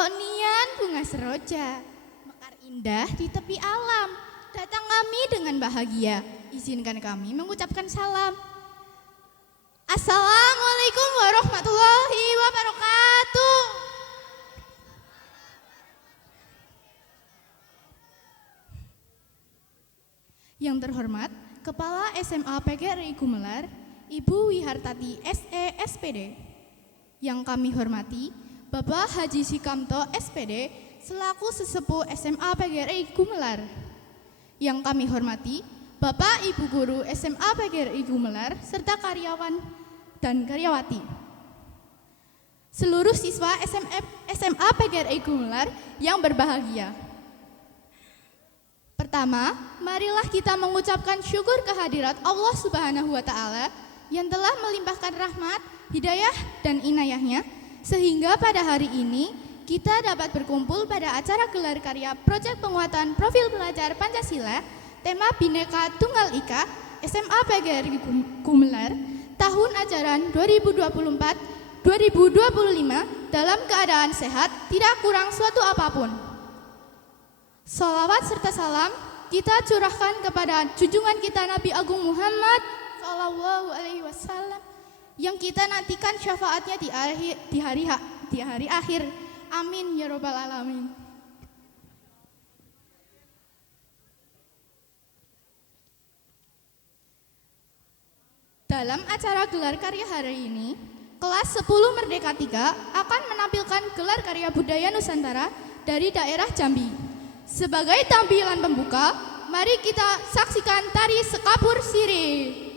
Keonian bunga seroja, mekar indah di tepi alam. Datang kami dengan bahagia, izinkan kami mengucapkan salam. Assalamualaikum warahmatullahi wabarakatuh. Yang terhormat, Kepala SMA PGRI Gumelar, Ibu Wihartati SE SPD. Yang kami hormati, Bapak Haji Sikamto SPD, selaku sesepuh SMA PGRI Gumelar. Yang kami hormati, Bapak Ibu Guru SMA PGRI Gumelar, serta karyawan dan karyawati. Seluruh siswa SMA PGRI Gumelar yang berbahagia. Pertama, marilah kita mengucapkan syukur kehadirat Allah Subhanahu wa Ta'ala yang telah melimpahkan rahmat, hidayah, dan inayahnya, sehingga pada hari ini kita dapat berkumpul pada acara gelar karya Proyek Penguatan Profil Pelajar Pancasila, tema Bhinneka Tunggal Ika, SMA PGRI Gumelar, tahun ajaran 2024-2025 dalam keadaan sehat, tidak kurang suatu apapun. Salawat serta salam kita curahkan kepada junjungan kita Nabi Agung Muhammad Sallallahu Alaihi Wasallam yang kita nantikan syafaatnya di hari akhir. Amin ya robbal alamin. Dalam acara gelar karya hari ini, kelas 10 Merdeka 3 akan menampilkan gelar karya budaya Nusantara dari daerah Jambi. Sebagai tampilan pembuka, mari kita saksikan tari Sekapur Sirih.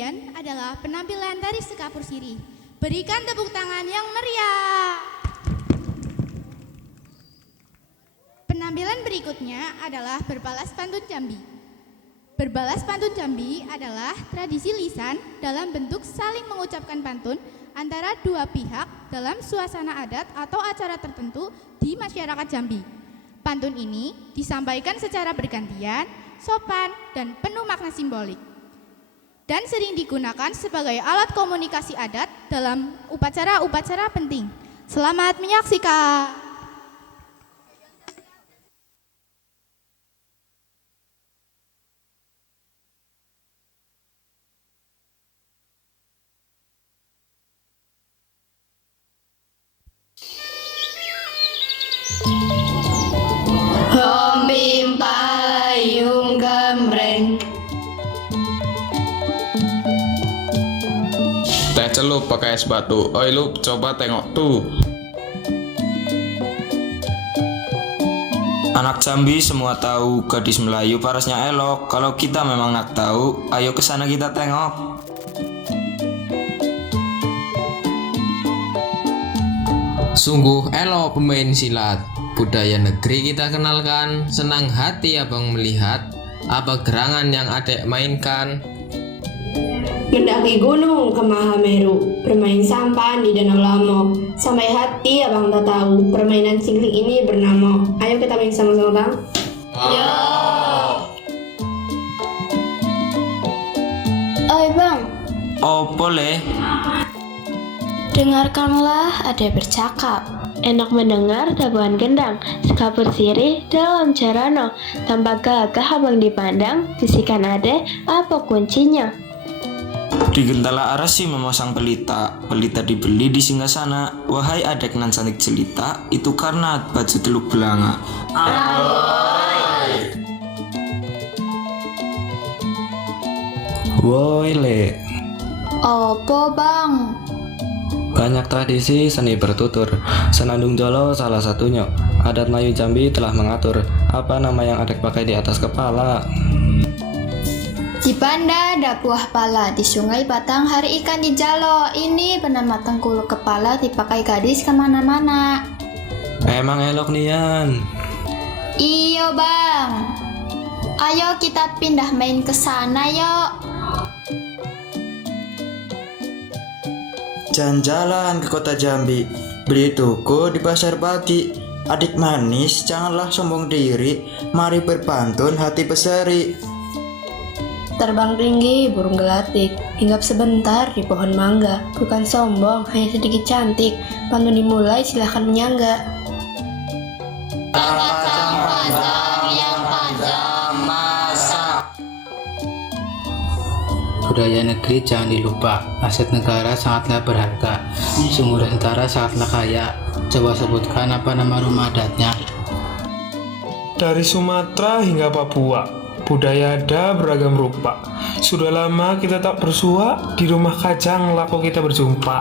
Kemudian adalah penampilan dari Sekapur Siri. Berikan tepuk tangan yang meriah. Penampilan berikutnya adalah berbalas pantun Jambi. Berbalas pantun Jambi adalah tradisi lisan dalam bentuk saling mengucapkan pantun antara dua pihak dalam suasana adat atau acara tertentu di masyarakat Jambi. Pantun ini disampaikan secara bergantian, sopan, dan penuh makna simbolik. Dan sering digunakan sebagai alat komunikasi adat dalam upacara-upacara penting. Selamat menyaksikan. Hombim payung gembreng. Teh celup pakai es batu. Oi lu coba tengok tuh. Anak Jambi semua tahu gadis Melayu parasnya elok. Kalau kita memang nak tahu, ayo ke sana kita tengok. Sungguh elok pemain silat. Budaya negeri kita kenalkan. Senang hati abang melihat apa gerangan yang adek mainkan. Mendaki gunung ke Mahameru, bermain sampan di Danau Lamo. Sampai hati abang tak tahu, permainan cingkling ini bernama. Ayo kita main sama-sama, Bang. Yo. Oi, Bang. Oh boleh. Dengarkanlah ada bercakap. Enak mendengar dabuhan gendang, Sekapur Siri dalam jarano. Tanpa gagah abang dipandang, bisikan ade, apa kuncinya? Di Gentala Arasi memasang pelita. Pelita dibeli di singgasana. Wahai adek nan cantik jelita, itu karena baju teluk belanga. Woi le, Opo, Bang? banyak tradisi seni bertutur. Senandung Jolo salah satunya. Adat Melayu Jambi telah mengatur apa nama yang adek pakai di atas kepala. Di Banda ada buah pala, di Sungai Batang hari ikan di Jalo. Ini bernama tengkuluk kepala dipakai gadis kemana-mana. Emang elok nian. Iyo bang, ayo kita pindah main ke sana yuk. Jalan-jalan ke kota Jambi, beli toko di pasar pagi. Adik manis, janganlah sombong diri. Mari berpantun hati berseri. Terbang tinggi burung gelatik, hinggap sebentar di pohon mangga. Bukan sombong, hanya sedikit cantik. Pantun dimulai, silahkan menyangga. Budaya negeri jangan dilupa, aset negara sangatlah berharga, sumur Nusantara sangatlah kaya. Coba sebutkan apa nama rumah adatnya. Dari Sumatera hingga Papua, budaya ada beragam rupa. Sudah lama kita tak bersua, di rumah kacang laku kita berjumpa.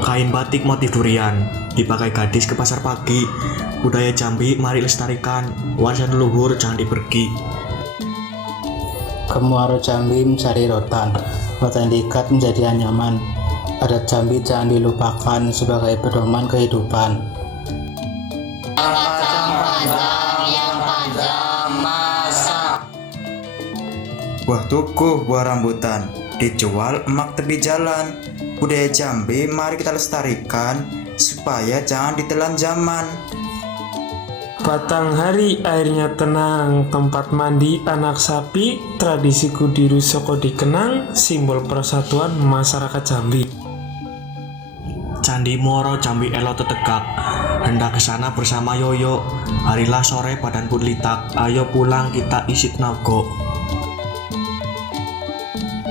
Kain batik motif durian dipakai gadis ke pasar pagi. Budaya Jambi mari lestarikan, warisan leluhur jangan dipergi. Kemuaro Jambi mencari rotan, rotan diikat menjadi anyaman. Adat Jambi jangan dilupakan sebagai pedoman kehidupan. Buah tuku, buah rambutan dijual emak tepi jalan. Budaya Jambi mari kita lestarikan supaya jangan ditelan zaman. Batang hari airnya tenang, tempat mandi anak sapi, tradisi kudiru soko dikenang, simbol persatuan masyarakat Jambi. Candi Moro Jambi elo tetegak, hendak ke sana bersama Yoyo. Harilah sore badan pun litak, ayo pulang kita isi tenaga.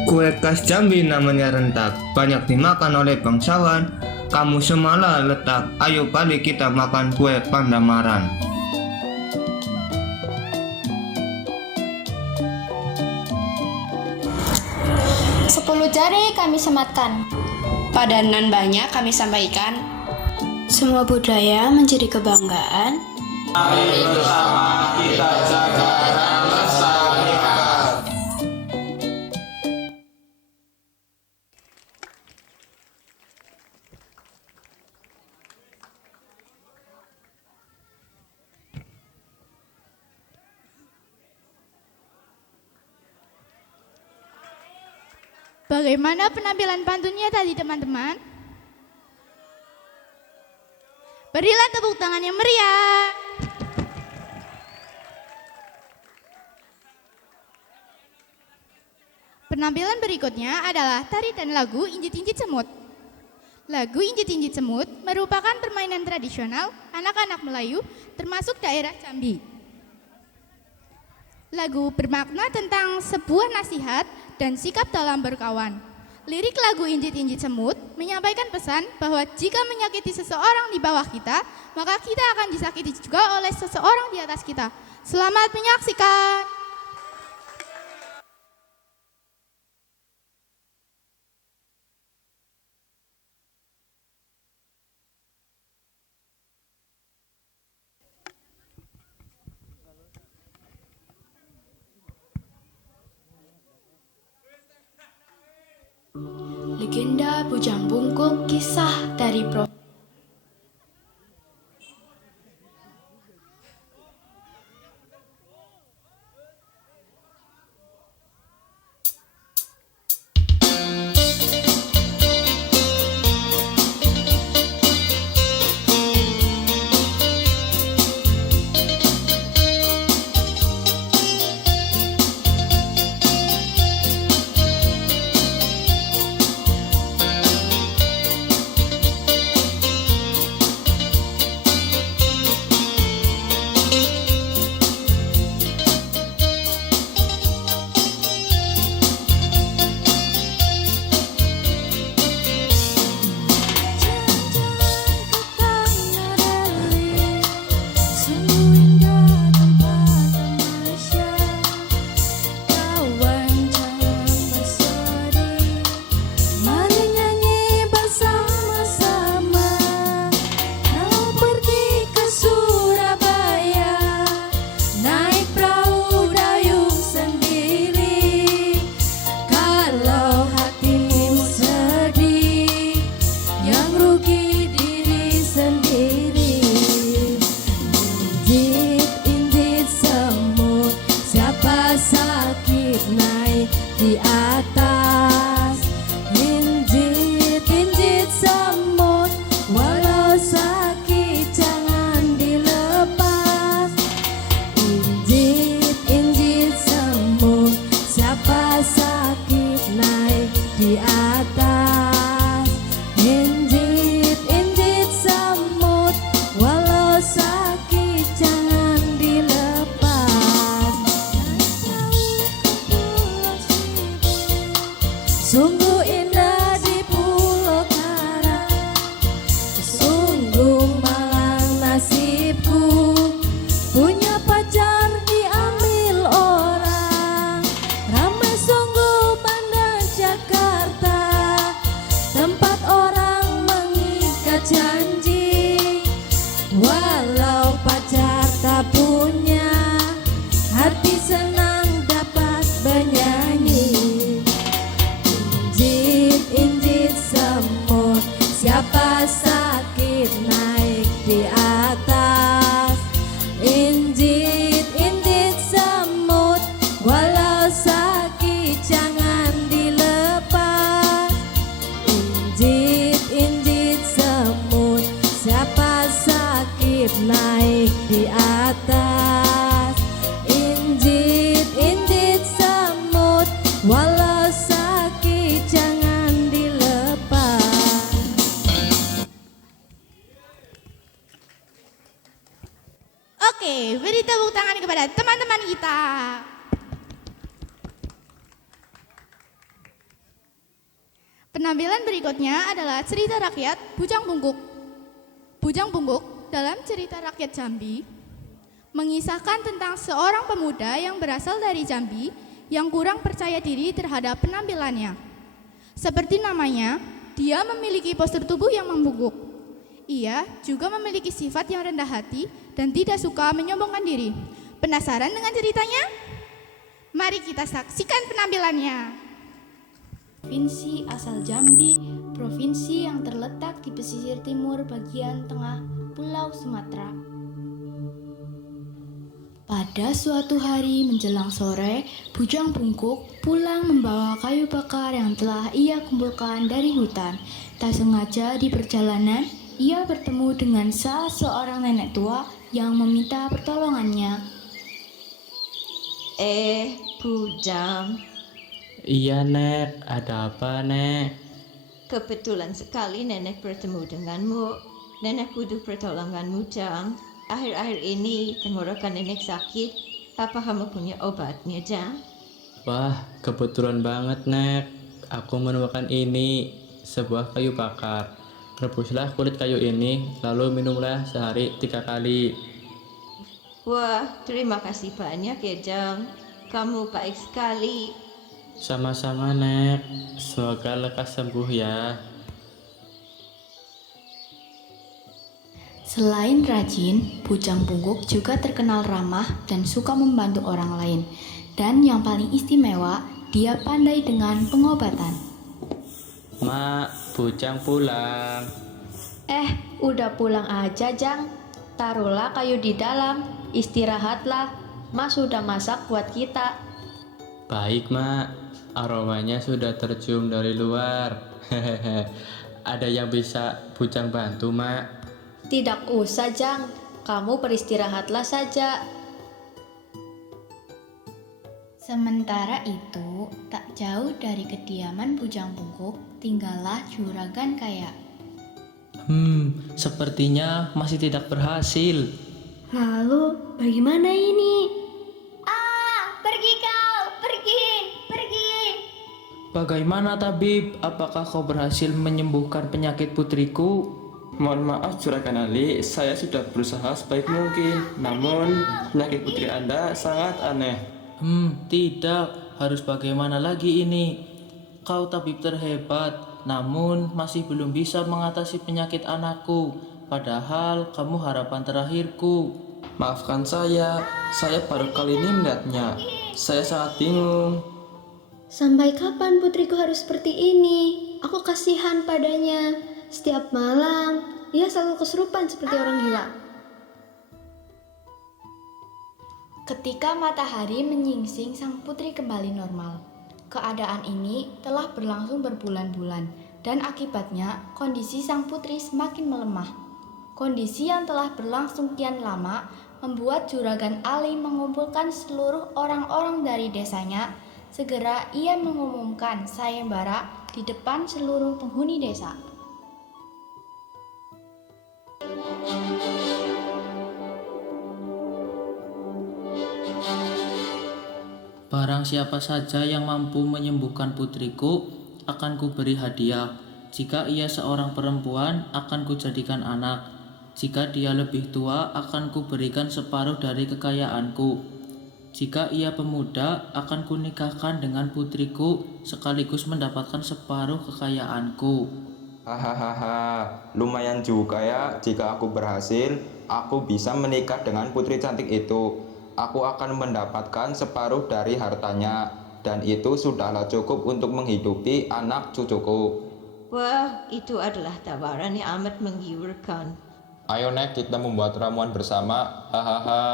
Kue khas Jambi namanya rentak, banyak dimakan oleh bangsawan. Kamu semalah letak, ayo balik kita makan kue Pandamaran. Sepuluh jari kami sematkan, Padanan banyak kami sampaikan. Semua budaya menjadi kebanggaan. Mari bersama kita jaga dan lestarikan. Bagaimana penampilan pantunnya tadi teman-teman? Berilah tepuk tangan yang meriah. Penampilan berikutnya adalah tarian lagu Injit-Injit Semut. Lagu Injit-Injit Semut merupakan permainan tradisional anak-anak Melayu termasuk daerah Jambi. Lagu bermakna tentang sebuah nasihat dan sikap dalam berkawan. Lirik lagu Injit-Injit Semut menyampaikan pesan bahwa jika menyakiti seseorang di bawah kita, maka kita akan disakiti juga oleh seseorang di atas kita. Selamat menyaksikan. Legenda Bujang Bungkuk, kisah dari Prof. Sungguh indah di Pulau Karang, sungguh malang nasibku, punya pacar diambil orang. Ramai sungguh bandar Jakarta, tempat orang mengikat janji. Walau pacar tak punya, hati senang dapat bernyanyi. Injit semut, siapa sakit naik di atas. Injit semut, walau sakit jangan dilepas. Injit semut, siapa sakit naik di atas. Injit semut, walau sakit jangan dilepas. Oke, beri tepuk tangan kepada teman-teman kita. Penampilan berikutnya adalah cerita rakyat Bujang Bungkuk. Bujang Bungkuk dalam cerita rakyat Jambi mengisahkan tentang seorang pemuda yang berasal dari Jambi yang kurang percaya diri terhadap penampilannya. Seperti namanya, dia memiliki postur tubuh yang membungkuk. Ia juga memiliki sifat yang rendah hati dan tidak suka menyombongkan diri. Penasaran dengan ceritanya? Mari kita saksikan penampilannya. Provinsi asal Jambi, provinsi yang terletak di pesisir timur bagian tengah Pulau Sumatera. Pada suatu hari menjelang sore, Bujang Bungkuk pulang membawa kayu bakar yang telah ia kumpulkan dari hutan. Tak sengaja di perjalanan, ia bertemu dengan salah seorang nenek tua yang meminta pertolongannya. Bujang. Iya, Nek. Ada apa, Nek? Kebetulan sekali nenek bertemu denganmu. Nenek butuh pertolonganmu, Jang. Akhir-akhir ini tenggorokan nenek sakit. Apa kamu punya obatnya, Jang? Wah, kebetulan banget, Nek. Aku menemukan ini, sebuah kayu bakar. Rebuslah kulit kayu ini, lalu minumlah sehari 3 kali. Wah, terima kasih banyak ya, Jang. Kamu baik sekali. Sama-sama, Nek. Semoga lekas sembuh ya. Selain rajin, Bujang Bungkuk juga terkenal ramah dan suka membantu orang lain. Dan yang paling istimewa, dia pandai dengan pengobatan. Mak, Bujang pulang. Udah pulang aja, Jang. Taruhlah kayu di dalam, istirahatlah. Mas sudah masak buat kita. Baik, Mak. Aromanya sudah tercium dari luar. Ada yang bisa Bujang bantu, Mak? Tidak usah, Jang. Kamu beristirahatlah saja. Sementara itu, tak jauh dari kediaman Bujang Bungkuk, tinggallah juragan kaya. Sepertinya masih tidak berhasil. Lalu, bagaimana ini? Pergi kau, pergi. Bagaimana, Tabib? Apakah kau berhasil menyembuhkan penyakit putriku? Mohon maaf, Juragan Ali, saya sudah berusaha sebaik mungkin. Namun, penyakit putri Anda sangat aneh. Tidak. Harus bagaimana lagi ini? Kau tabib terhebat, namun masih belum bisa mengatasi penyakit anakku. Padahal kamu harapan terakhirku. Maafkan saya baru kali ini melihatnya. Saya sangat bingung. Sampai kapan putriku harus seperti ini? Aku kasihan padanya. Setiap malam, ia selalu kesurupan seperti orang gila. Ketika matahari menyingsing, sang putri kembali normal. Keadaan ini telah berlangsung berbulan-bulan, dan akibatnya kondisi sang putri semakin melemah. Kondisi yang telah berlangsung kian lama membuat Juragan Ali mengumpulkan seluruh orang-orang dari desanya. Segera ia mengumumkan sayembara di depan seluruh penghuni desa. Barang siapa saja yang mampu menyembuhkan putriku, akan kuberi hadiah. Jika ia seorang perempuan, akan kujadikan anak. Jika dia lebih tua, akan kuberikan separuh dari kekayaanku. Jika ia pemuda, akan kunikahkan dengan putriku, sekaligus mendapatkan separuh kekayaanku. Hahaha, lumayan juga ya jika aku berhasil, aku bisa menikah dengan putri cantik itu. Aku akan mendapatkan separuh dari hartanya, dan itu sudahlah cukup untuk menghidupi anak cucuku. Wah, itu adalah tawaran yang amat menggiurkan. Ayo Nek, kita membuat ramuan bersama. Hahaha.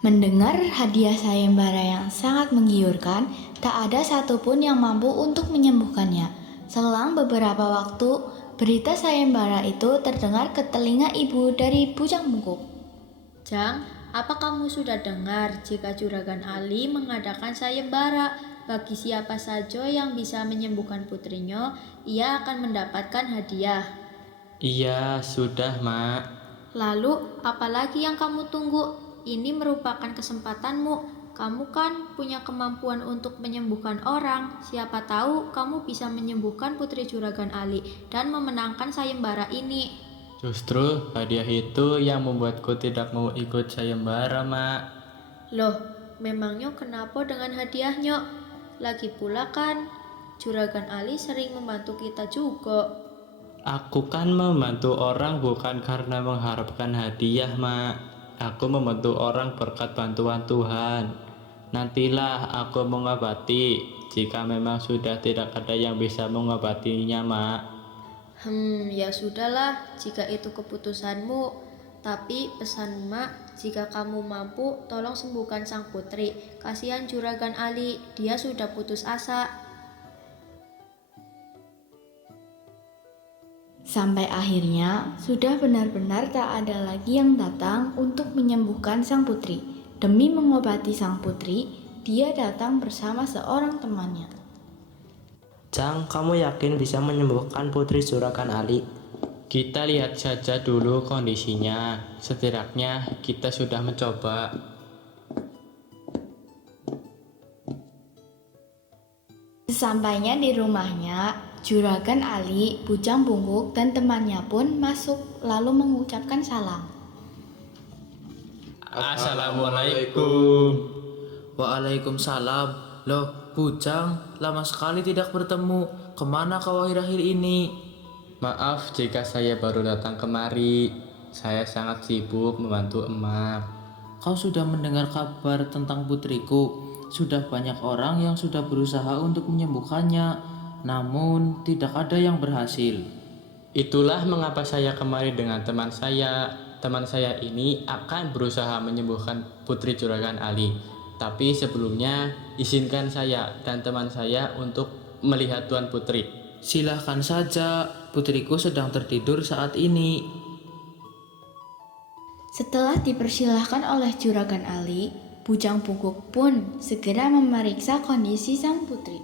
Mendengar hadiah sayembara yang sangat menggiurkan, tak ada satupun yang mampu untuk menyembuhkannya. Selang beberapa waktu, berita sayembara itu terdengar ke telinga ibu dari Bujang Bungkuk. Jang, apa kamu sudah dengar jika Juragan Ali mengadakan sayembara? Bagi siapa saja yang bisa menyembuhkan putrinya, ia akan mendapatkan hadiah. Iya, sudah, Mak. Lalu, apalagi yang kamu tunggu? Ini merupakan kesempatanmu. Kamu kan punya kemampuan untuk menyembuhkan orang. Siapa tahu kamu bisa menyembuhkan putri Juragan Ali dan memenangkan sayembara ini. Justru hadiah itu yang membuatku tidak mau ikut sayembara, Mak. Loh, memangnya kenapa dengan hadiahnya? Lagi pula kan, Juragan Ali sering membantu kita juga. Aku kan membantu orang bukan karena mengharapkan hadiah, Mak. Aku membantu orang berkat bantuan Tuhan. Nantilah aku mengobati jika memang sudah tidak ada yang bisa mengobatinya, Mak. Ya sudahlah, jika itu keputusanmu. Tapi pesan Mak, jika kamu mampu, tolong sembuhkan sang putri. Kasihan Juragan Ali, dia sudah putus asa. Sampai akhirnya, sudah benar-benar tak ada lagi yang datang untuk menyembuhkan sang putri. Demi mengobati sang putri, dia datang bersama seorang temannya. Jang, kamu yakin bisa menyembuhkan Putri Juragan Ali? Kita lihat saja dulu kondisinya. Setidaknya kita sudah mencoba. Sesampainya di rumahnya, Juragan Ali, Bujang Bungkuk, dan temannya pun masuk lalu mengucapkan salam. Assalamualaikum. Waalaikumsalam. Loh, Bujang, lama sekali tidak bertemu. Kemana kau akhir-akhir ini? Maaf jika saya baru datang kemari. Saya sangat sibuk membantu emak. Kau sudah mendengar kabar tentang putriku. Sudah banyak orang yang sudah berusaha untuk menyembuhkannya, namun tidak ada yang berhasil. Itulah mengapa saya kemari dengan teman saya. Teman saya ini akan berusaha menyembuhkan Putri Juragan Ali. Tapi sebelumnya izinkan saya dan teman saya untuk melihat Tuan Putri. Silahkan saja, putriku sedang tertidur saat ini. Setelah dipersilahkan oleh Juragan Ali, Bujang Bungkuk pun segera memeriksa kondisi sang putri.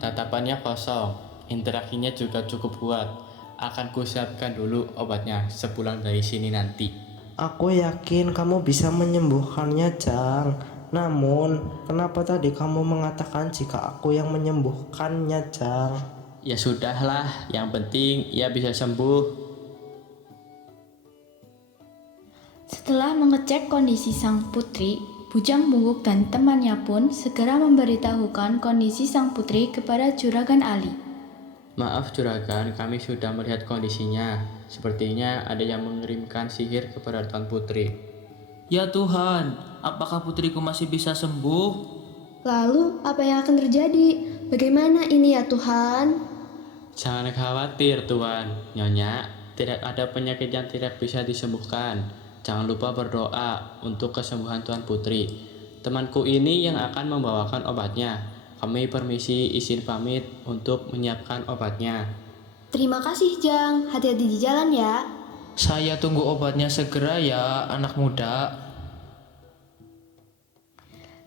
Tatapannya kosong. Interaksinya juga cukup kuat. Akan kusiapkan dulu obatnya sepulang dari sini nanti. Aku yakin kamu bisa menyembuhkannya, Jang. Namun, kenapa tadi kamu mengatakan jika aku yang menyembuhkannya, Jang? Ya sudahlah, yang penting ia bisa sembuh. Setelah mengecek kondisi sang putri, Bujang Bungkuk dan temannya pun segera memberitahukan kondisi sang putri kepada Juragan Ali. Maaf Juragan, kami sudah melihat kondisinya. Sepertinya ada yang mengirimkan sihir kepada Tuan Putri. Ya Tuhan, apakah putriku masih bisa sembuh? Lalu, apa yang akan terjadi? Bagaimana ini ya Tuhan? Jangan khawatir Tuan, Nyonya. Tidak ada penyakit yang tidak bisa disembuhkan. Jangan lupa berdoa untuk kesembuhan Tuan Putri. Temanku ini yang akan membawakan obatnya. Kami permisi izin pamit untuk menyiapkan obatnya. Terima kasih Jang, hati-hati di jalan ya. Saya tunggu obatnya segera ya, anak muda.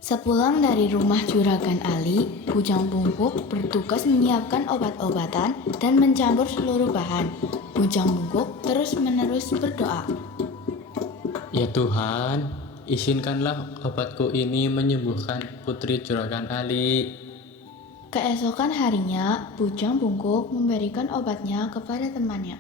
Sepulang dari rumah Juragan Ali, Bujang Bungkuk bertugas menyiapkan obat-obatan dan mencampur seluruh bahan. Bujang Bungkuk terus-menerus berdoa. Ya Tuhan, izinkanlah obatku ini menyembuhkan Putri Juragan Ali. Keesokan harinya, Bujang Bungkuk memberikan obatnya kepada temannya.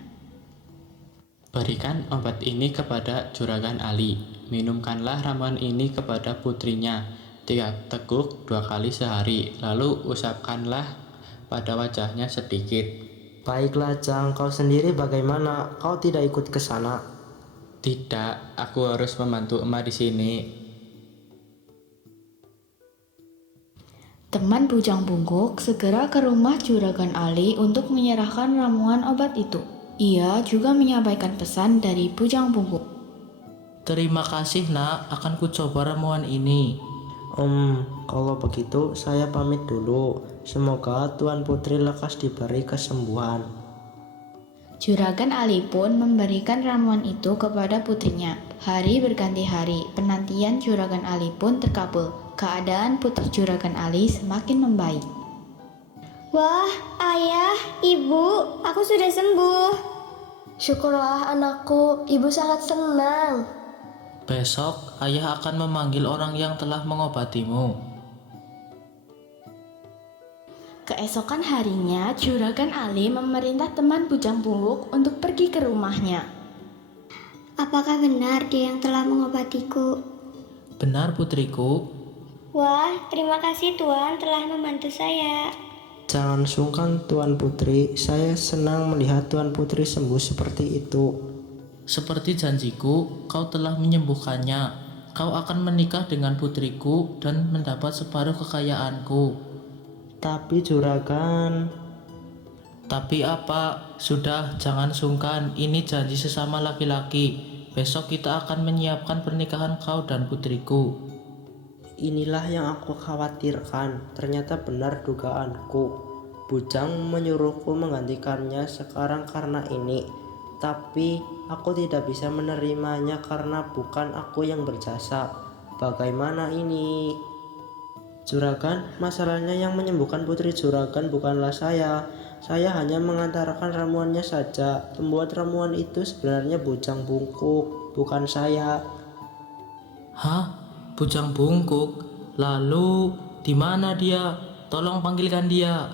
Berikan obat ini kepada Juragan Ali. Minumkanlah ramuan ini kepada putrinya. 3 teguk 2 kali sehari. Lalu usapkanlah pada wajahnya sedikit. Baiklah Jang, kau sendiri bagaimana? Kau tidak ikut ke sana? Tidak, aku harus membantu emak di sini. Teman Bujang Bungkuk segera ke rumah Juragan Ali untuk menyerahkan ramuan obat itu. Ia juga menyampaikan pesan dari Bujang Bungkuk. Terima kasih nak, akan ku coba ramuan ini. Kalau begitu saya pamit dulu. Semoga Tuan Putri lekas diberi kesembuhan. Juragan Ali pun memberikan ramuan itu kepada putrinya. Hari berganti hari, penantian Juragan Ali pun terkabul. Keadaan putri Juragan Ali semakin membaik. Wah, ayah, ibu, aku sudah sembuh. Syukurlah anakku, ibu sangat senang. Besok, ayah akan memanggil orang yang telah mengobatimu. Keesokan harinya, Juragan Ali memerintah teman Bujang Bungkuk untuk pergi ke rumahnya. Apakah benar dia yang telah mengobatiku? Benar putriku. Wah, terima kasih Tuhan telah membantu saya. Jangan sungkan Tuan Putri, saya senang melihat Tuan Putri sembuh seperti itu. Seperti janjiku, kau telah menyembuhkannya. Kau akan menikah dengan putriku dan mendapat separuh kekayaanku. Tapi juragan... Tapi apa? Sudah, jangan sungkan. Ini janji sesama laki-laki. Besok kita akan menyiapkan pernikahan kau dan putriku. Inilah yang aku khawatirkan. Ternyata benar dugaanku. Bujang menyuruhku menggantikannya sekarang karena ini. Tapi aku tidak bisa menerimanya karena bukan aku yang berjasa. Bagaimana ini? Juragan, masalahnya yang menyembuhkan putri juragan bukanlah saya. Saya hanya mengantarkan ramuannya saja. Pembuat ramuan itu sebenarnya Bujang Bungkuk, bukan saya. Hah? Bujang Bungkuk? Lalu di mana dia? Tolong panggilkan dia.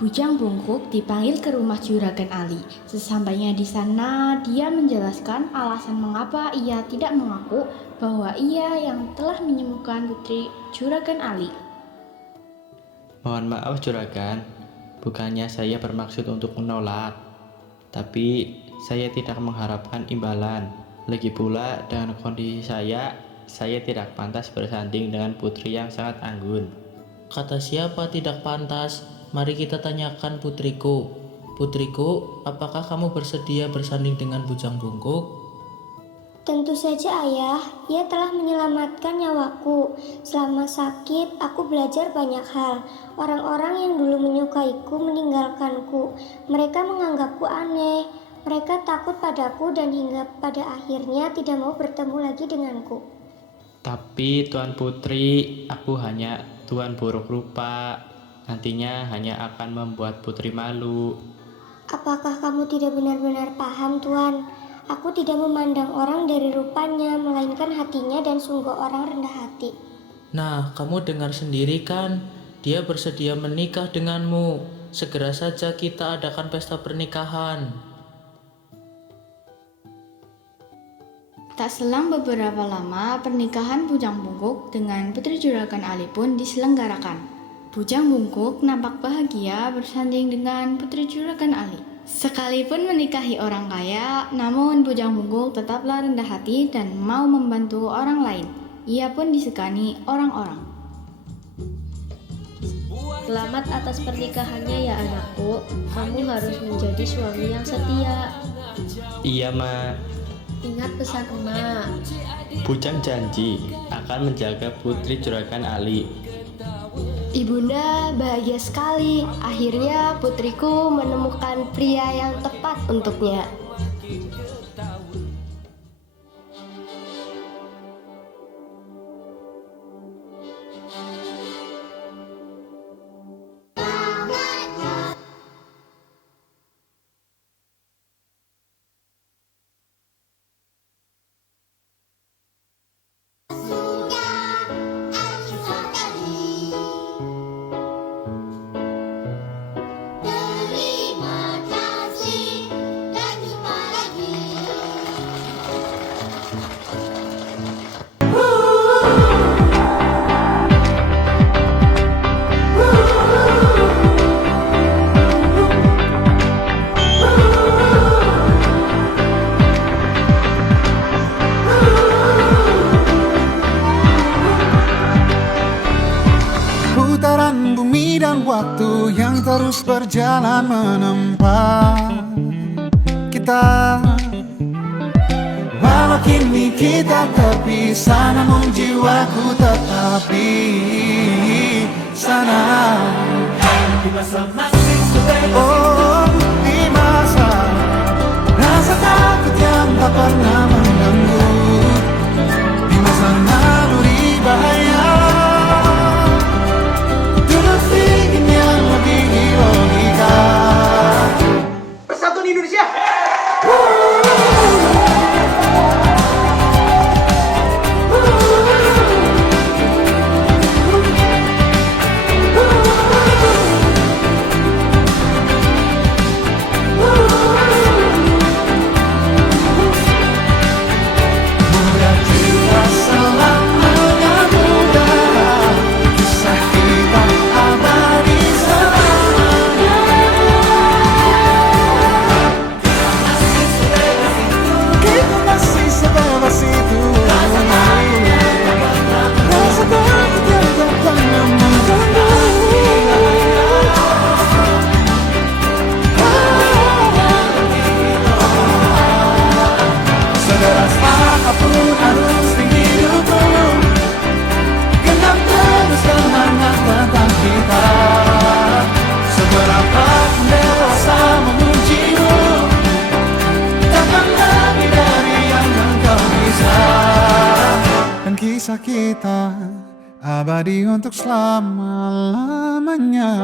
Bujang Bungkuk dipanggil ke rumah Juragan Ali. Sesampainya di sana, dia menjelaskan alasan mengapa ia tidak mengaku bahwa ia yang telah menyembuhkan putri Juragan Ali. Mohon maaf Juragan, bukannya saya bermaksud untuk menolak, tapi saya tidak mengharapkan imbalan. Lagi pula dengan kondisi saya tidak pantas bersanding dengan putri yang sangat anggun. Kata siapa tidak pantas? Mari kita tanyakan putriku. Putriku, apakah kamu bersedia bersanding dengan Bujang Bungkuk? Tentu saja ayah, ia telah menyelamatkan nyawaku. Selama sakit, aku belajar banyak hal. Orang-orang yang dulu menyukaiku meninggalkanku. Mereka menganggapku aneh. Mereka takut padaku dan hingga pada akhirnya tidak mau bertemu lagi denganku. Tapi Tuan Putri, aku hanya tuan buruk rupa. Nantinya hanya akan membuat putri malu. Apakah kamu tidak benar-benar paham, Tuan? Aku tidak memandang orang dari rupanya, melainkan hatinya dan sungguh orang rendah hati. Nah, kamu dengar sendiri kan? Dia bersedia menikah denganmu. Segera saja kita adakan pesta pernikahan. Tak selang beberapa lama, pernikahan Bujang Bungkuk dengan Putri Juragan Ali pun diselenggarakan. Bujang Bungkuk nampak bahagia bersanding dengan Putri Juragan Ali. Sekalipun menikahi orang kaya, namun Bujang Bungkuk tetaplah rendah hati dan mau membantu orang lain. Ia pun disegani orang-orang. Selamat atas pernikahannya ya anakku. Kamu harus menjadi suami yang setia. Iya Ma, Ingat pesan emak. Bujang janji akan menjaga putri Juragan Ali. Ibunda bahagia sekali. Akhirnya putriku menemukan pria yang tepat untuknya. Putaran bumi dan waktu yang terus berjalan menempa kita. Walau kini kita terpisah, namun jiwaku tetap di sana. Oh, di masa rasa takut yang tak pernah mengganggu, di masa naluri bahaya, duduk dingin yang lebih logika. Persatuan Indonesia. kisah kita abadi untuk selama-lamanya.